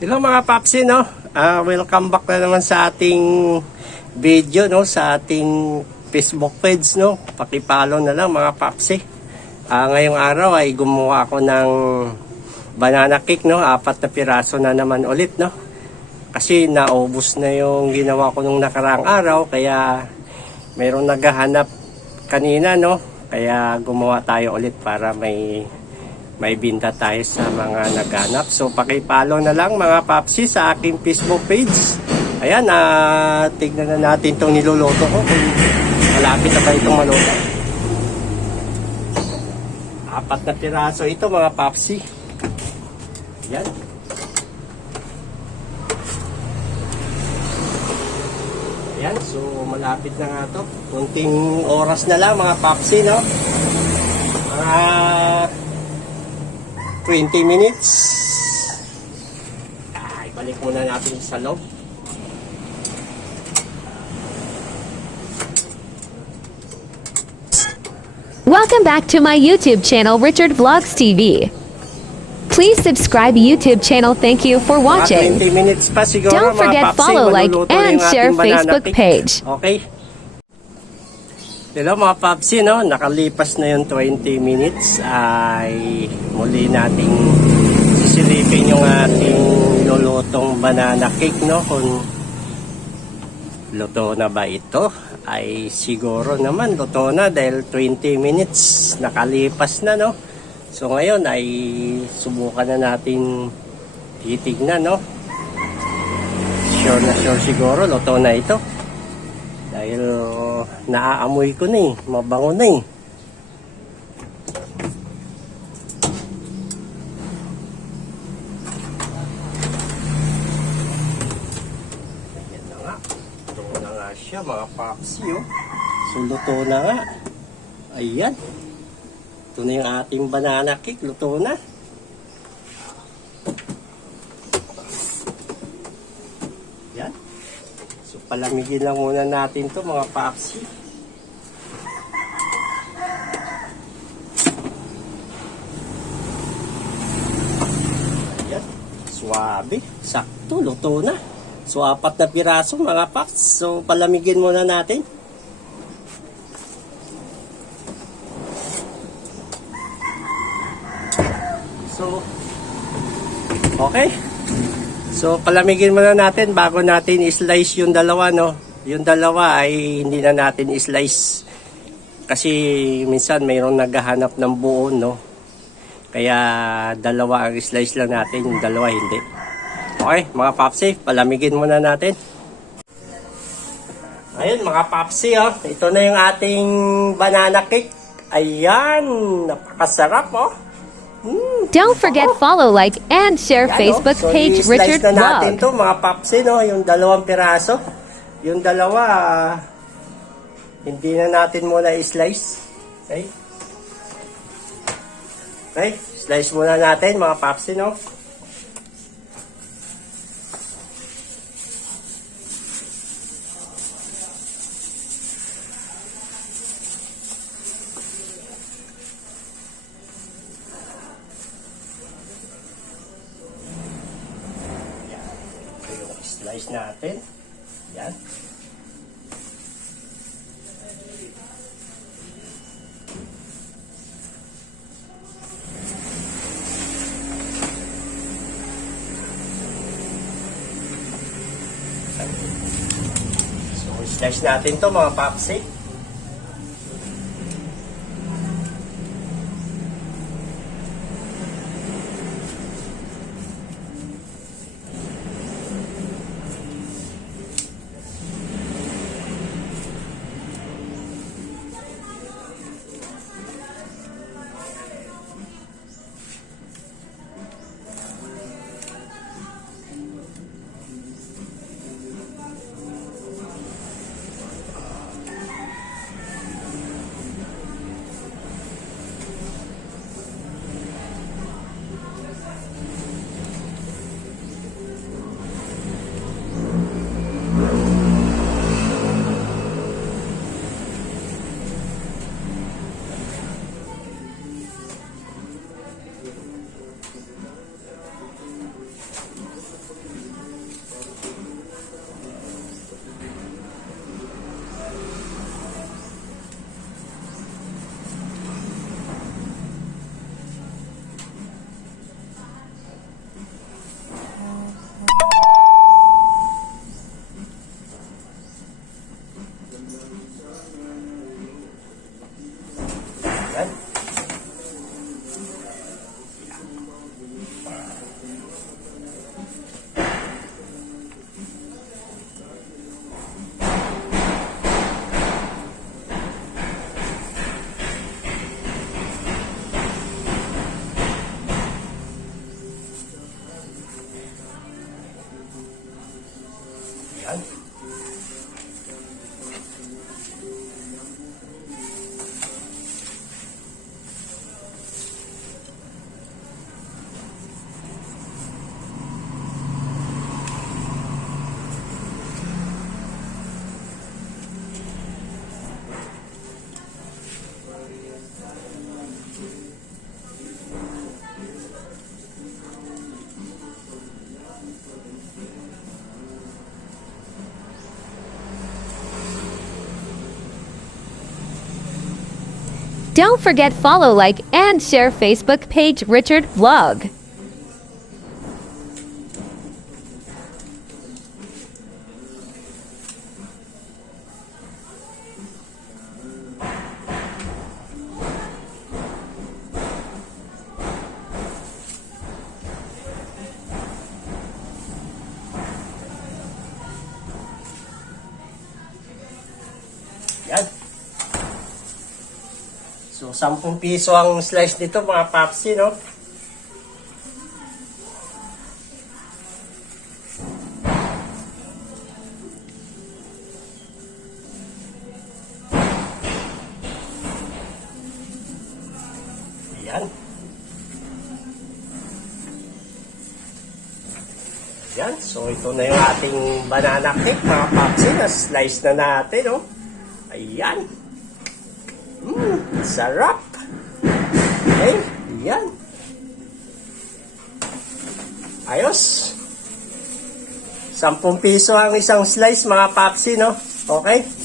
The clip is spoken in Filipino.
Hello mga papsi, no? Welcome back na naman sa ating video, no? Sa ating Facebook page, no? Pakipalo na lang mga papsi. Ngayong araw ay gumawa ako ng banana cake, no? 4 na piraso na naman ulit, no? Kasi naubos na yung ginawa ko nung nakaraang araw, kaya mayroong naghahanap kanina, no? Kaya gumawa tayo ulit para may binta tayo sa mga naghanap. So pakipalo na lang mga papsi sa aking Facebook page. Ayan, tignan na natin itong niluluto ko kung malapit na ba itong maluto. 4 na piraso ito mga papsi. Ayan. Ayan, so malapit na nga ito. Kunting oras na lang mga papsi, no? 20 minutes. Ibalik muna natin sa loob. Welcome back to my YouTube channel, Richard Vlogs TV. Please subscribe YouTube channel. Thank you for watching. 20 minutes pa siguro. Don't forget follow, like, and share Facebook page. Okay. Hello mga papsi, no? Nakalipas na yung 20 minutes ay muli nating sisilipin yung ating lulutong banana cake, no? Kung luto na ba ito ay siguro naman luto na dahil 20 minutes nakalipas na, no? So ngayon ay subukan na natin titignan, no? Sure na sure siguro luto na ito. Dahil naaamoy ko na eh. Mabango na eh. Ayan na nga. Luto na nga siya mga papsi, oh. So luto na nga. Ayan. Ito na yung ating banana cake. Luto na. Ayan. So palamigin lang muna natin to mga papsi. Ayan. Suwabe. Sakto. Luto na. So 4 na piraso mga paps. So palamigin muna natin. So okay. So palamigin muna natin bago natin i-slice yung dalawa, no. Yung dalawa ay hindi na natin i-slice kasi minsan mayroong naghahanap ng buo, no. Kaya dalawa ang i-slice lang natin, yung dalawa hindi. Okay, mga papsi, palamigin muna natin. Ayun mga papsi, oh. Ito na yung ating banana cake. Ayan, napakasarap, oh. Don't forget follow, like, and share Yan, Facebook so, page, Richard i-slice na natin Vlog. to mga papsi, no? Yung 2 piraso. Yung dalawa, hindi na natin muna i-slice. Okay? Okay, slice muna natin mga papsi, no? Slice natin. Yan. So, slice natin to mga papsi. Yan. Don't forget follow, like, and share Facebook page Richard Vlog. Yan. So, 10 piso ang slice nito mga papsi, no? Ayan. Ayan. So, ito na yung ating banana cake mga papsi na slice na natin, no? Ayan. Sarap. Okay, yan. Ayos. 10 piso ang isang slice mga papsi, no? Okay?